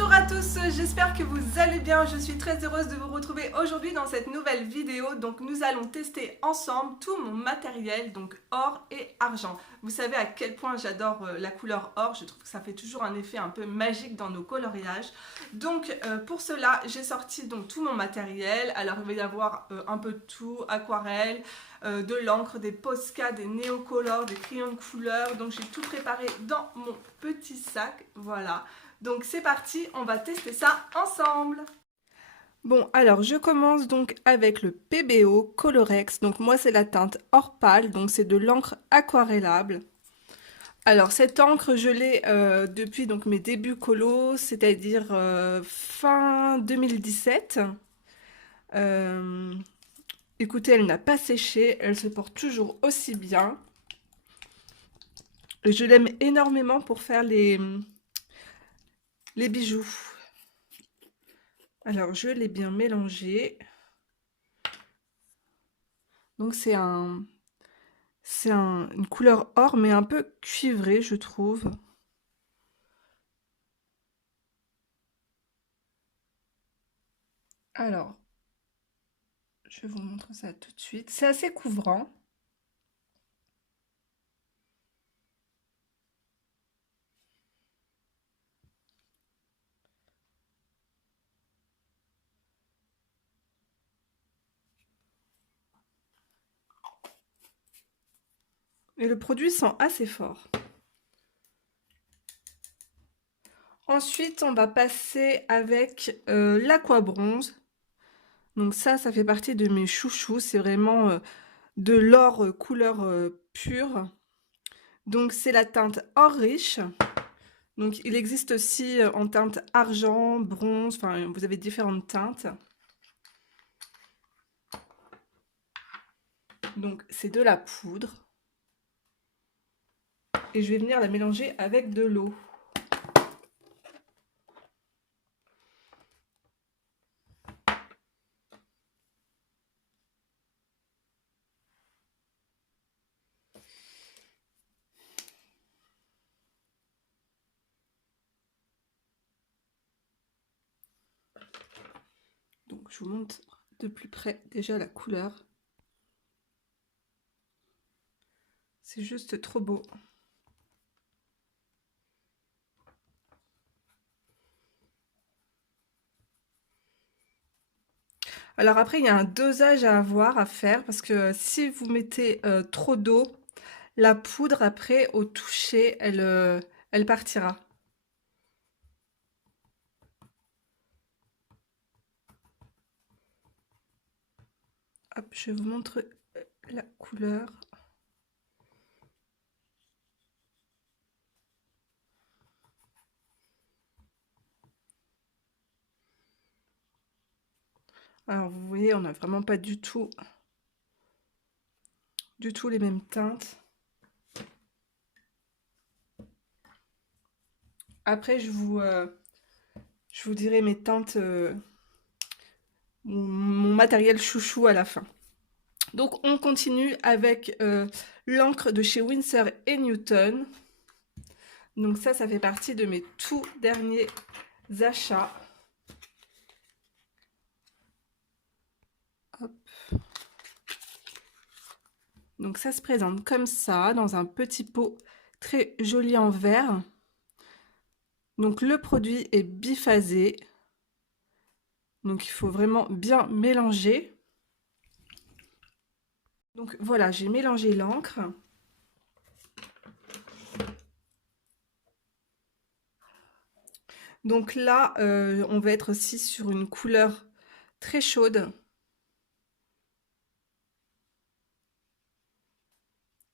Bonjour à tous, j'espère que vous allez bien. Je suis très heureuse de vous retrouver aujourd'hui dans cette nouvelle vidéo. Donc nous allons tester ensemble tout mon matériel, donc or et argent. Vous savez à quel point j'adore la couleur or, je trouve que ça fait toujours un effet un peu magique dans nos coloriages. Donc pour cela, j'ai sorti donc tout mon matériel. Alors il va y avoir un peu de tout, aquarelle, de l'encre, des Posca, des néocolores, des crayons de couleur. Donc j'ai tout préparé dans mon petit sac, voilà. Donc c'est parti, on va tester ça ensemble. Bon, alors je commence donc avec le PBO Colorex. Donc moi c'est la teinte or pâle, donc c'est de l'encre aquarellable. Alors cette encre je l'ai depuis donc mes débuts colo, c'est-à-dire fin 2017. Écoutez, elle n'a pas séché, elle se porte toujours aussi bien. Je l'aime énormément pour faire les bijoux. Alors je l'ai bien mélangé. Donc une couleur or mais un peu cuivrée je trouve. Alors, je vous montre ça tout de suite. C'est assez couvrant. Et le produit sent assez fort. Ensuite, on va passer avec l'Aqua-Bronze. Donc ça fait partie de mes chouchous. C'est vraiment de l'or couleur pure. Donc c'est la teinte or riche. Donc il existe aussi en teinte argent, bronze, enfin vous avez différentes teintes. Donc c'est de la poudre. Et je vais venir la mélanger avec de l'eau. Donc je vous montre de plus près déjà la couleur. C'est juste trop beau. Alors après, il y a un dosage à avoir, à faire, parce que si vous mettez trop d'eau, la poudre après, au toucher, elle partira. Hop, je vous montre la couleur. Alors vous voyez, on n'a vraiment pas du tout les mêmes teintes. Après, je vous dirai mes teintes, mon matériel chouchou à la fin. Donc on continue avec l'encre de chez Winsor & Newton. Donc ça fait partie de mes tout derniers achats. Hop. Donc ça se présente comme ça, dans un petit pot très joli en verre. Donc le produit est biphasé. Donc il faut vraiment bien mélanger. Donc voilà, j'ai mélangé l'encre. Donc là, on va être aussi sur une couleur très chaude.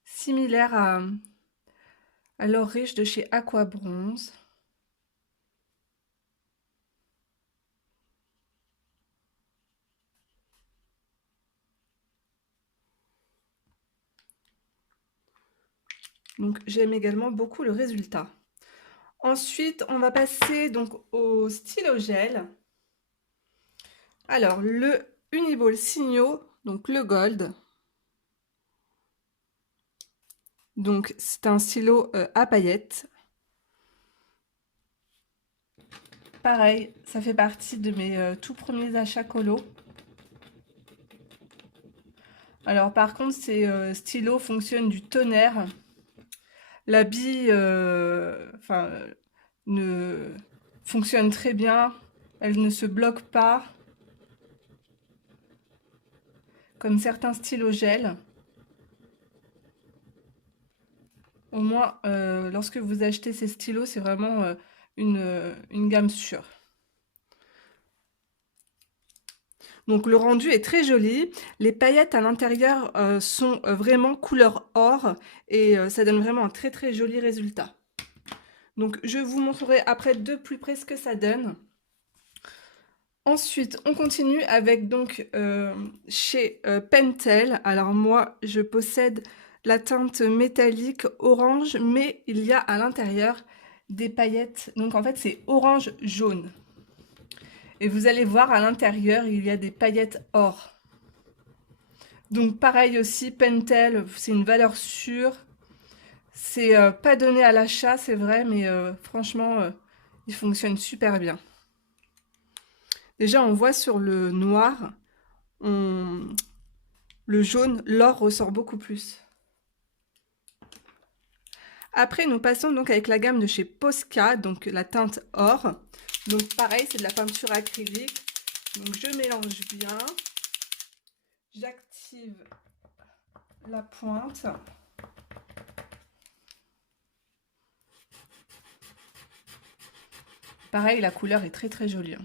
Similaire à l'or riche de chez Aqua-Bronze. Donc j'aime également beaucoup le résultat. Ensuite, on va passer donc au stylo gel. Alors, le Uniball Signo, donc le Gold. Donc, c'est un stylo à paillettes. pareil, ça fait partie de mes tout premiers achats colo. Alors par contre, ces stylos fonctionnent du tonnerre. La bille ne fonctionne très bien. Elle ne se bloque pas. Comme certains stylos gel. Au moins, lorsque vous achetez ces stylos, c'est vraiment une gamme sûre. Donc le rendu est très joli. Les paillettes à l'intérieur sont vraiment couleur or et ça donne vraiment un très très joli résultat. Donc je vous montrerai après de plus près ce que ça donne. Ensuite, on continue avec donc chez Pentel. Alors moi, je possède la teinte métallique orange, mais il y a à l'intérieur des paillettes. Donc en fait, c'est orange jaune. Et vous allez voir à l'intérieur, il y a des paillettes or. Donc pareil aussi, Pentel, c'est une valeur sûre. C'est pas donné à l'achat, c'est vrai, mais franchement, il fonctionne super bien. Déjà, on voit sur le noir, le jaune, l'or ressort beaucoup plus. Après, nous passons donc avec la gamme de chez Posca, donc la teinte or. Donc pareil, c'est de la peinture acrylique. Donc je mélange bien. J'active la pointe. Pareil, la couleur est très très jolie.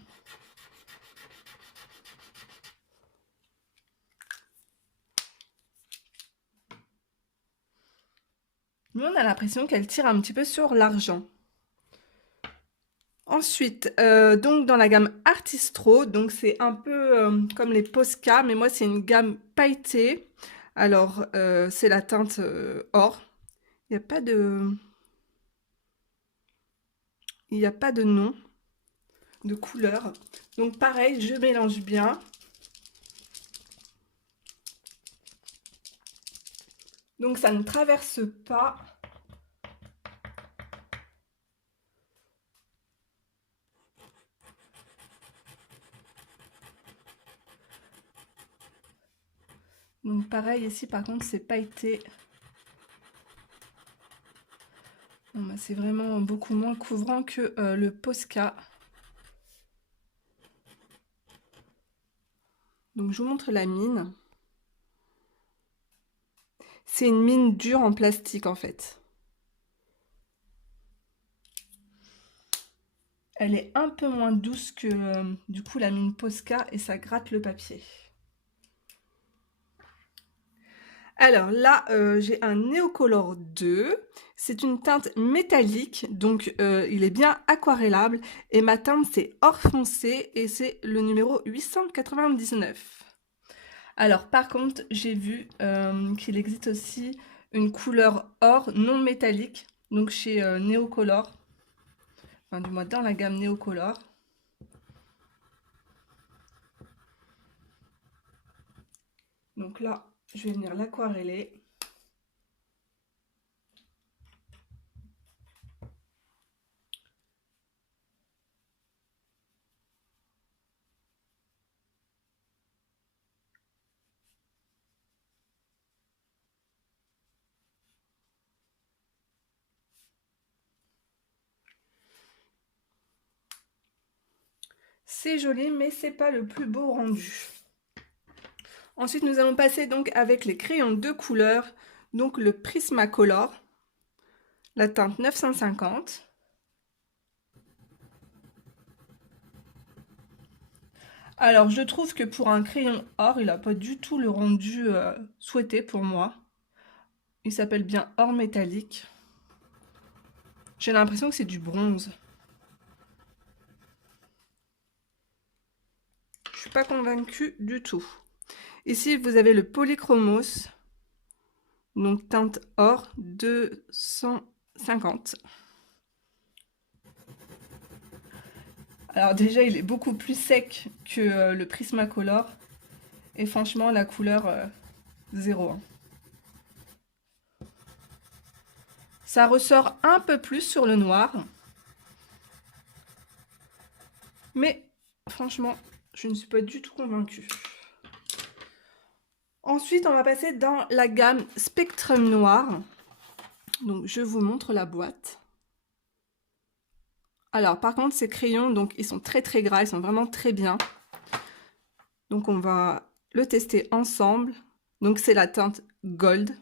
Nous, on a l'impression qu'elle tire un petit peu sur l'argent. Ensuite, donc dans la gamme Artistro, donc c'est un peu comme les Posca, mais moi c'est une gamme pailletée. Alors, c'est la teinte or. Il n'y a pas de nom, de couleur. Donc pareil, je mélange bien. Donc ça ne traverse pas. Donc pareil ici par contre c'est pailleté. Bon, bah, c'est vraiment beaucoup moins couvrant que le Posca. Donc je vous montre la mine. C'est une mine dure en plastique en fait. Elle est un peu moins douce que du coup la mine Posca et ça gratte le papier. Alors là, j'ai un Neocolor 2. C'est une teinte métallique, donc il est bien aquarellable. Et ma teinte, c'est or foncé et c'est le numéro 899. Alors par contre, j'ai vu qu'il existe aussi une couleur or non métallique, donc chez Neocolor. Enfin, du moins dans la gamme Neocolor. Donc là, je vais venir l'aquareller. C'est joli, mais c'est pas le plus beau rendu. Ensuite, nous allons passer donc avec les crayons de couleur, donc le Prismacolor, la teinte 950. Alors, je trouve que pour un crayon or, il n'a pas du tout le rendu souhaité pour moi. Il s'appelle bien or métallique. J'ai l'impression que c'est du bronze. Je suis pas convaincue du tout. Ici, vous avez le Polychromos, donc teinte or 250. Alors déjà, il est beaucoup plus sec que le Prismacolor. Et franchement, la couleur 0. Ça ressort un peu plus sur le noir. Mais franchement, je ne suis pas du tout convaincue. Ensuite, on va passer dans la gamme Spectrum Noir. Donc, je vous montre la boîte. Alors, par contre, ces crayons, donc, ils sont très très gras, ils sont vraiment très bien. Donc, on va le tester ensemble. Donc, c'est la teinte Gold.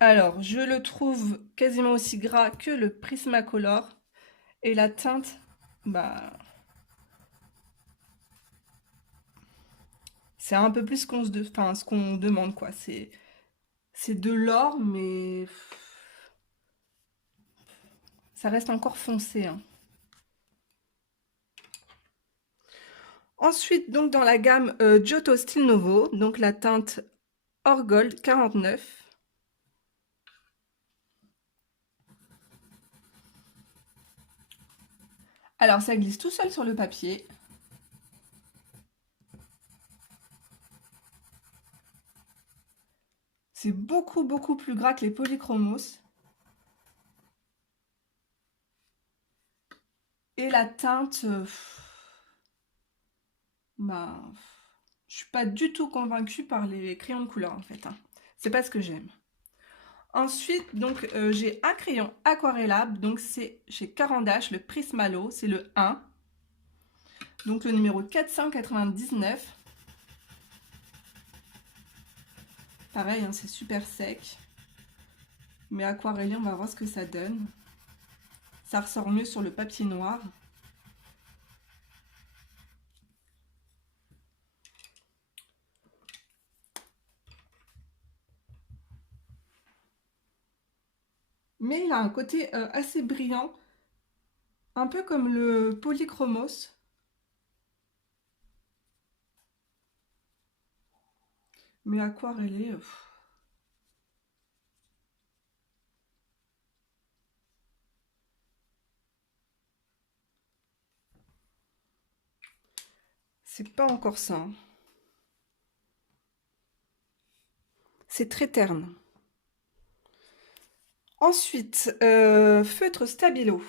Alors, je le trouve quasiment aussi gras que le Prismacolor. Et la teinte, bah, c'est un peu plus ce qu'on demande, quoi. C'est de l'or, mais ça reste encore foncé, hein. Ensuite, donc dans la gamme Giotto Style Novo, donc la teinte Or Gold 49. Alors, ça glisse tout seul sur le papier. C'est beaucoup, beaucoup plus gras que les polychromos. Et la teinte, bah, je suis pas du tout convaincue par les crayons de couleur, en fait, hein. C'est pas ce que j'aime. Ensuite, donc, j'ai un crayon aquarellable. Donc, c'est chez Caran d'Ache, le Prismalo. C'est le 1. Donc, le numéro 499. Pareil, hein, c'est super sec. Mais aquarellé, on va voir ce que ça donne. Ça ressort mieux sur le papier noir. Mais il a un côté assez brillant. Un peu comme le polychromos. Mais aquarellé... c'est pas encore ça, hein. C'est très terne. Ensuite, feutre Stabilo.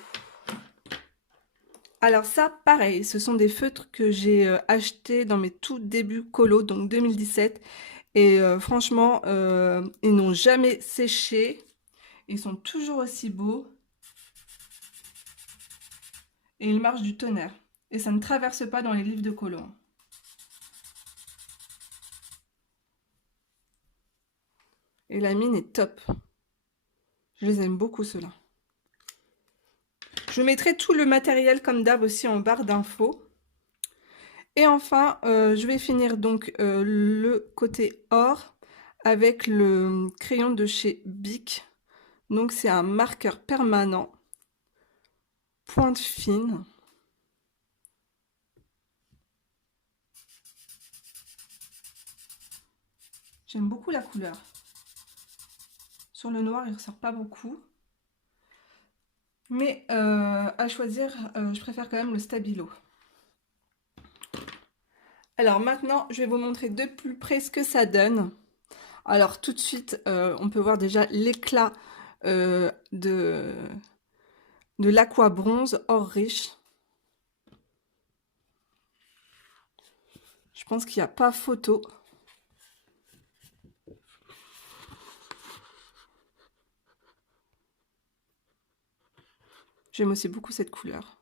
Alors ça, pareil, ce sont des feutres que j'ai achetés dans mes tout débuts colo, donc 2017. Et franchement, ils n'ont jamais séché. Ils sont toujours aussi beaux. Et ils marchent du tonnerre. Et ça ne traverse pas dans les livres de colo. Et la mine est top. Je les aime beaucoup, ceux-là. Je mettrai tout le matériel comme d'hab aussi en barre d'infos. Et enfin, je vais finir donc le côté or avec le crayon de chez Bic. Donc c'est un marqueur permanent, pointe fine. J'aime beaucoup la couleur. Sur le noir, il ressort pas beaucoup. Mais à choisir, je préfère quand même le Stabilo. Alors maintenant, je vais vous montrer de plus près ce que ça donne. Alors tout de suite, on peut voir déjà l'éclat de l'aqua bronze or riche. Je pense qu'il n'y a pas photo. J'aime aussi beaucoup cette couleur.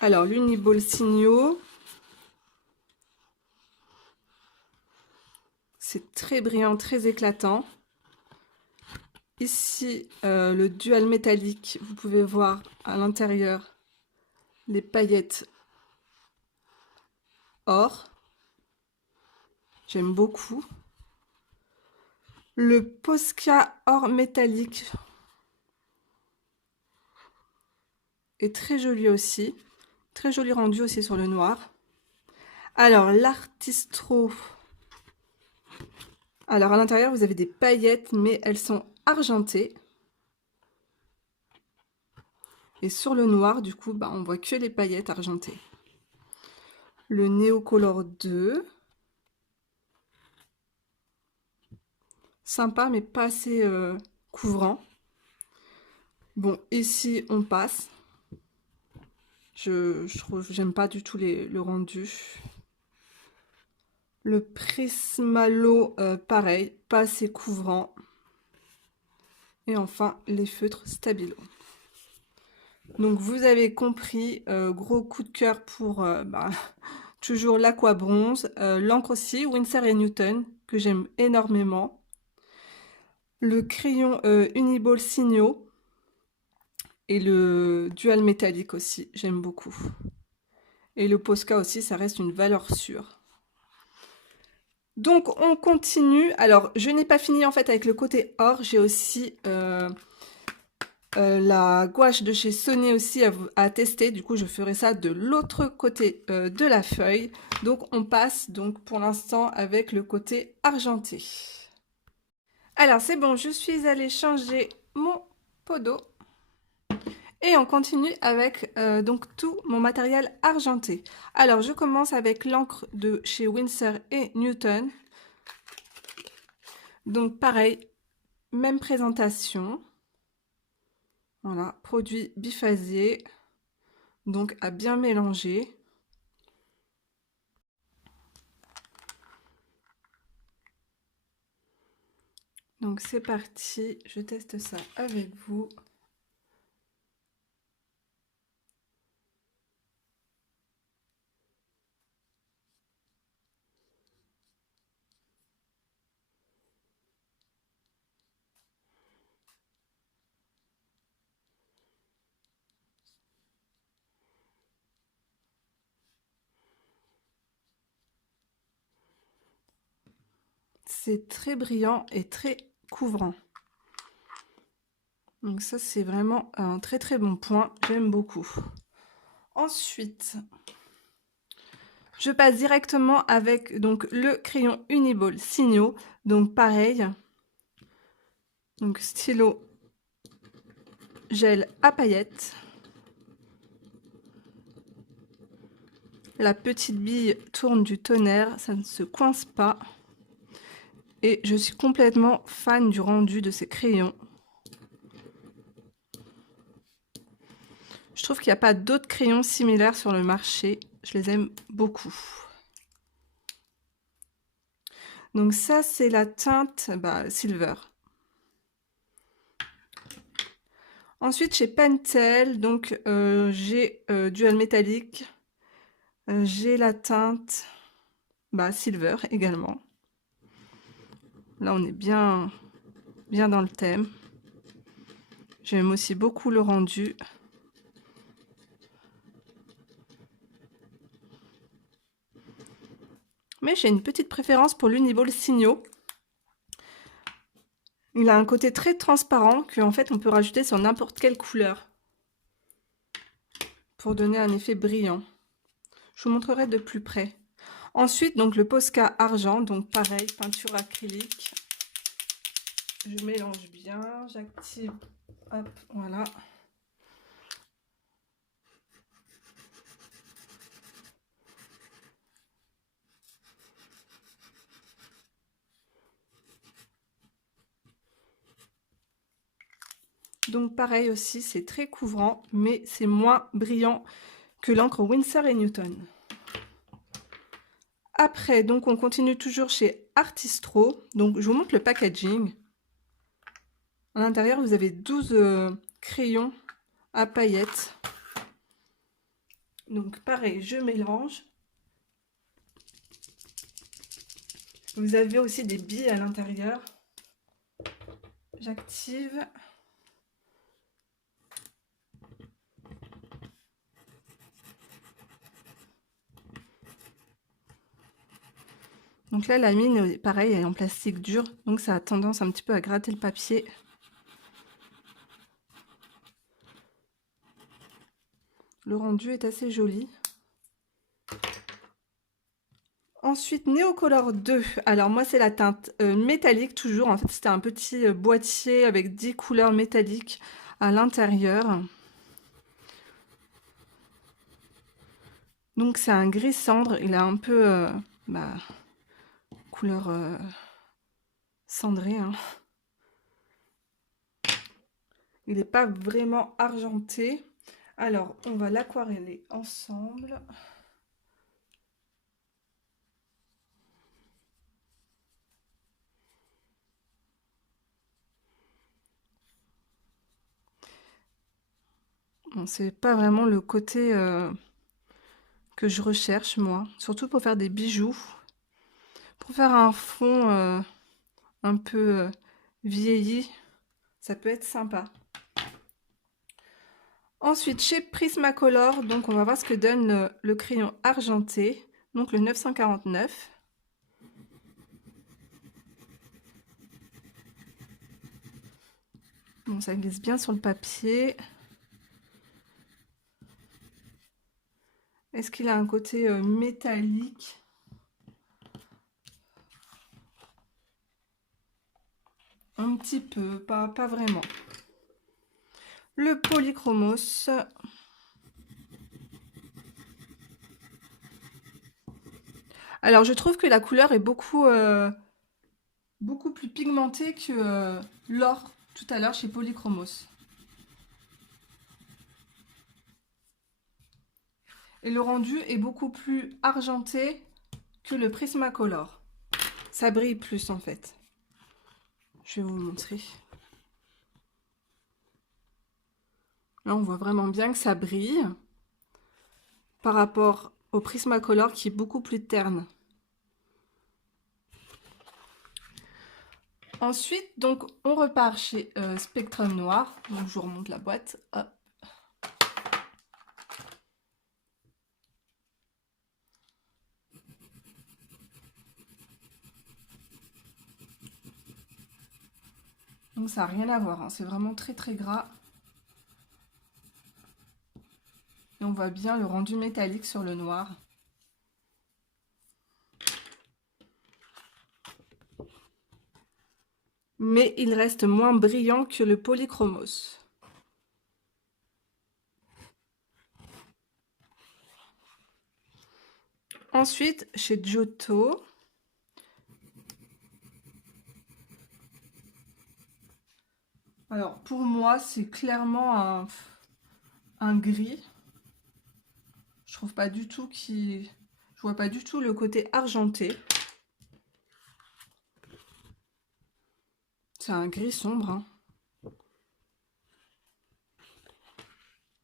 Alors, l'Uniball Signaux. C'est très brillant, très éclatant. Ici, le dual métallique. Vous pouvez voir à l'intérieur les paillettes or. J'aime beaucoup. Le Posca or métallique est très joli aussi. Très joli rendu aussi sur le noir. Alors, l'Artistro. Alors, à l'intérieur, vous avez des paillettes, mais elles sont argentées. Et sur le noir, du coup, bah, on voit que les paillettes argentées. Le Neocolor 2. Sympa, mais pas assez couvrant. Bon, ici, on passe. Je trouve, j'aime pas du tout le rendu. Le Prismalo, pareil, pas assez couvrant. Et enfin, les feutres Stabilo. Donc, vous avez compris, gros coup de cœur pour bah, toujours l'Aqua Bronze. L'encre aussi, Winsor & Newton, que j'aime énormément. Le crayon Uniball Signo. Et le Dual Métallique aussi, j'aime beaucoup. Et le Posca aussi, ça reste une valeur sûre. Donc, on continue. Alors, je n'ai pas fini en fait avec le côté or. J'ai aussi la gouache de chez Sony aussi à tester. Du coup, je ferai ça de l'autre côté de la feuille. Donc, on passe donc pour l'instant avec le côté argenté. Alors, c'est bon, je suis allée changer mon pot d'eau. Et on continue avec donc tout mon matériel argenté. Alors, je commence avec l'encre de chez Winsor & Newton. Donc, pareil, même présentation. Voilà, produit biphasier. Donc, à bien mélanger. Donc, c'est parti. Je teste ça avec vous. C'est très brillant et très couvrant. Donc ça, c'est vraiment un très très bon point. J'aime beaucoup. Ensuite, je passe directement avec donc le crayon Uniball Signo. Donc pareil. Donc stylo gel à paillettes. La petite bille tourne du tonnerre, ça ne se coince pas. Et je suis complètement fan du rendu de ces crayons. Je trouve qu'il n'y a pas d'autres crayons similaires sur le marché. Je les aime beaucoup. Donc ça, c'est la teinte Silver. Ensuite, chez Pentel, donc j'ai Dual Métallique. J'ai la teinte Silver également. Là, on est bien dans le thème. J'aime aussi beaucoup le rendu. Mais j'ai une petite préférence pour l'Uniball Signo. Il a un côté très transparent qu'en fait on peut rajouter sur n'importe quelle couleur pour donner un effet brillant. Je vous montrerai de plus près. Ensuite, donc le Posca argent, donc pareil, peinture acrylique. Je mélange bien, j'active, hop, voilà. Donc pareil aussi, c'est très couvrant, mais c'est moins brillant que l'encre Winsor & Newton. Après, donc on continue toujours chez Artistro. Donc je vous montre le packaging. À l'intérieur, vous avez 12 crayons à paillettes. Donc pareil, je mélange. Vous avez aussi des billes à l'intérieur. J'active. Donc là, la mine, pareil, elle est en plastique dur. Donc ça a tendance un petit peu à gratter le papier. Le rendu est assez joli. Ensuite, Neocolor 2. Alors moi, c'est la teinte métallique toujours. En fait, c'était un petit boîtier avec 10 couleurs métalliques à l'intérieur. Donc c'est un gris cendre, il a un peu couleur cendrée, hein. Il n'est pas vraiment argenté. Alors on va l'aquareller ensemble. Bon, c'est pas vraiment le côté que je recherche moi, surtout pour faire des bijoux. Pour faire un fond un peu vieilli, ça peut être sympa. Ensuite, chez Prismacolor, donc on va voir ce que donne le crayon argenté, donc le 949. Bon, ça glisse bien sur le papier. Est-ce qu'il a un côté métallique? Un petit peu, pas vraiment. Le polychromos. Alors, je trouve que la couleur est beaucoup plus pigmentée que l'or tout à l'heure chez Polychromos. Et le rendu est beaucoup plus argenté que le Prismacolor. Ça brille plus en fait. Je vais vous montrer. Là, on voit vraiment bien que ça brille par rapport au Prismacolor qui est beaucoup plus terne. Ensuite, donc, on repart chez Spectrum Noir. Donc, je vous remonte la boîte. Hop. Donc, ça n'a rien à voir, hein. C'est vraiment très très gras. Et on voit bien le rendu métallique sur le noir. Mais il reste moins brillant que le Polychromos. Ensuite, chez Giotto, alors pour moi, c'est clairement un gris. Je trouve pas du tout je vois pas du tout le côté argenté. C'est un gris sombre, hein.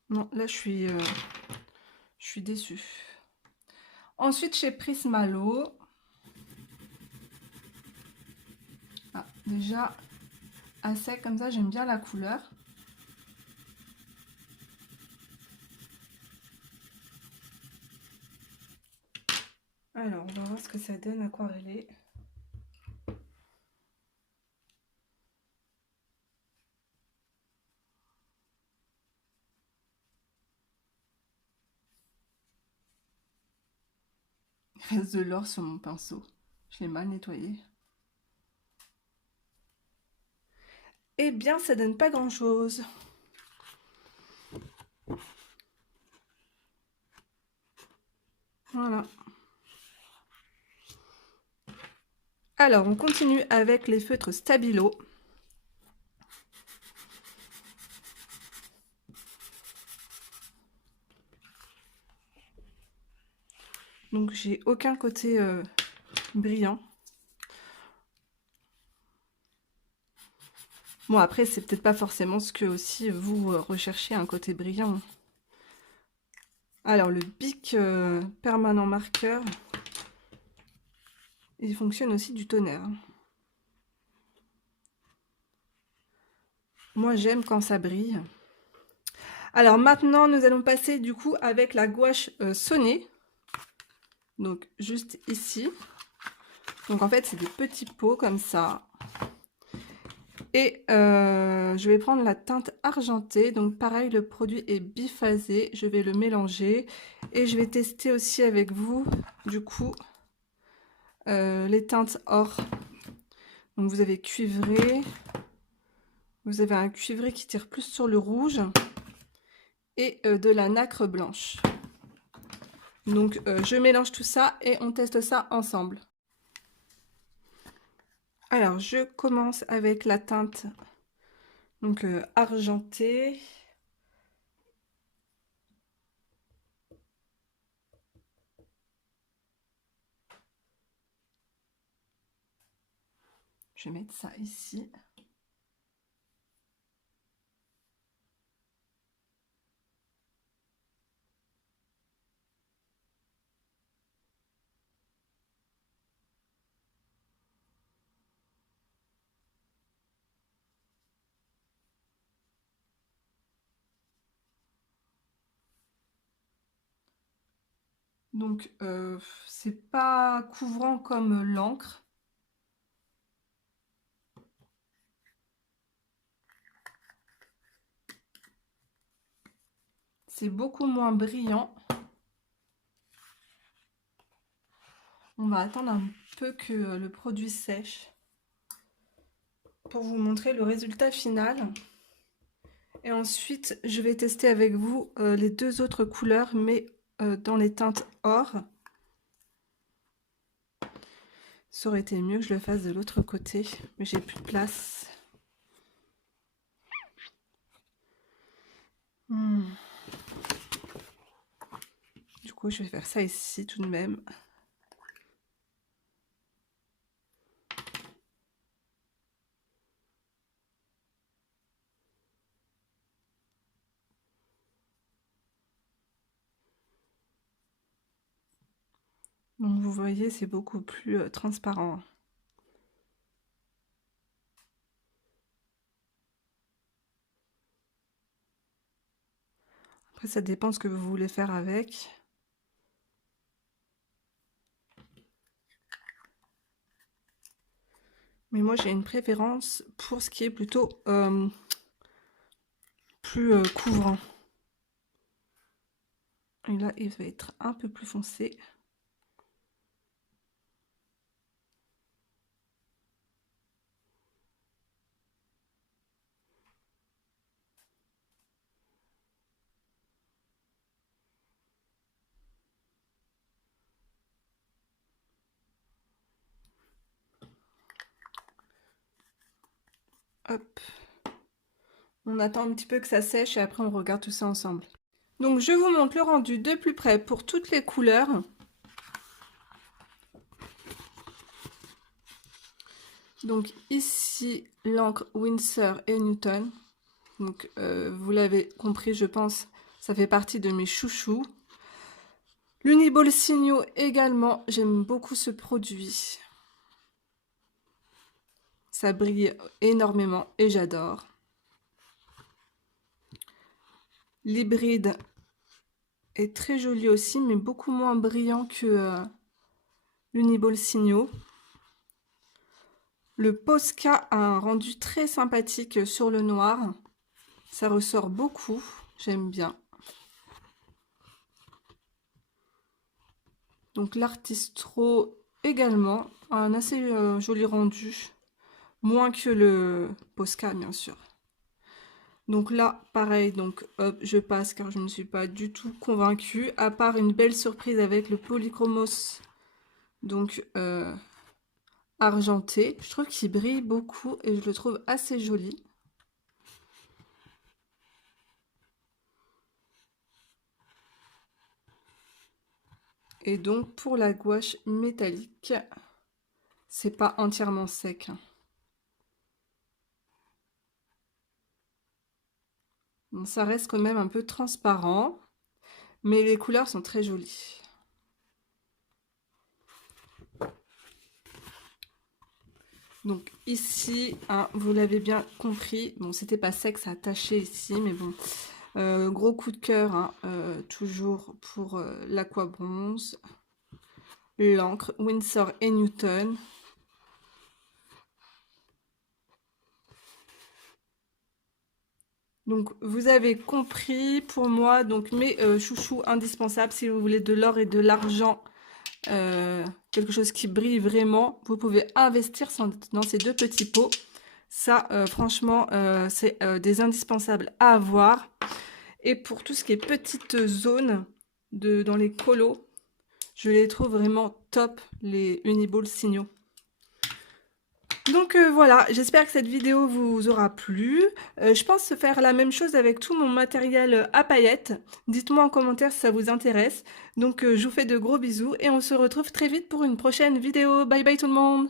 Non, là je suis déçue. Ensuite chez Prismalo. Ah, déjà à sec comme ça, j'aime bien la couleur. Alors, on va voir ce que ça donne aquarellé. Il reste de l'or sur mon pinceau. Je l'ai mal nettoyé. Eh bien, ça donne pas grand-chose. Voilà. Alors, on continue avec les feutres Stabilo. Donc, j'ai aucun côté brillant. Bon, après, c'est peut-être pas forcément ce que aussi vous recherchez, un côté brillant. Alors, le Bic permanent marqueur, il fonctionne aussi du tonnerre. Moi, j'aime quand ça brille. Alors, maintenant, nous allons passer du coup avec la gouache Sonnet. Donc, juste ici. Donc, en fait, c'est des petits pots comme ça. Et je vais prendre la teinte argentée. Donc, pareil, le produit est biphasé. Je vais le mélanger. Et je vais tester aussi avec vous, du coup, les teintes or. Donc, vous avez cuivré. Vous avez un cuivré qui tire plus sur le rouge. Et de la nacre blanche. Donc je mélange tout ça et on teste ça ensemble. Alors je commence avec la teinte donc argentée. Je vais mettre ça ici. Donc c'est pas couvrant comme l'encre. C'est beaucoup moins brillant. On va attendre un peu que le produit sèche pour vous montrer le résultat final. Et ensuite, je vais tester avec vous les deux autres couleurs, mais dans les teintes or. Ça aurait été mieux que je le fasse de l'autre côté, mais j'ai plus de place. Du coup, je vais faire ça ici tout de même. Donc vous voyez, c'est beaucoup plus transparent. Après, ça dépend ce que vous voulez faire avec. Mais moi, j'ai une préférence pour ce qui est plutôt plus couvrant. Et là, il va être un peu plus foncé. Hop. On attend un petit peu que ça sèche et après on regarde tout ça ensemble. Donc je vous montre le rendu de plus près pour toutes les couleurs. Donc ici l'encre Winsor & Newton. Donc vous l'avez compris, je pense, ça fait partie de mes chouchous. L'Uniball Signo également, j'aime beaucoup ce produit. Ça brille énormément et j'adore. L'hybride est très joli aussi, mais beaucoup moins brillant que l'Uniball Signo. Le Posca a un rendu très sympathique sur le noir. Ça ressort beaucoup, j'aime bien. Donc l'Artistro également, un assez joli rendu. Moins que le Posca, bien sûr. Donc là, pareil, donc hop, je passe car je ne suis pas du tout convaincue. À part une belle surprise avec le Polychromos, donc argenté. Je trouve qu'il brille beaucoup et je le trouve assez joli. Et donc pour la gouache métallique, c'est pas entièrement sec. Donc ça reste quand même un peu transparent, mais les couleurs sont très jolies. Donc ici, hein, vous l'avez bien compris, bon c'était pas sec, ça a taché ici, mais bon, gros coup de cœur, hein, toujours pour l'Aqua Bronze, l'encre Winsor & Newton. Donc vous avez compris pour moi, donc mes chouchous indispensables si vous voulez de l'or et de l'argent, quelque chose qui brille vraiment, vous pouvez investir dans ces deux petits pots. Ça franchement c'est des indispensables à avoir. Et pour tout ce qui est petite zone dans les colos, Je les trouve vraiment top, les Uniball signaux. Donc voilà, j'espère que cette vidéo vous aura plu. Je pense faire la même chose avec tout mon matériel à paillettes. Dites-moi en commentaire si ça vous intéresse. Donc je vous fais de gros bisous et on se retrouve très vite pour une prochaine vidéo. Bye bye tout le monde!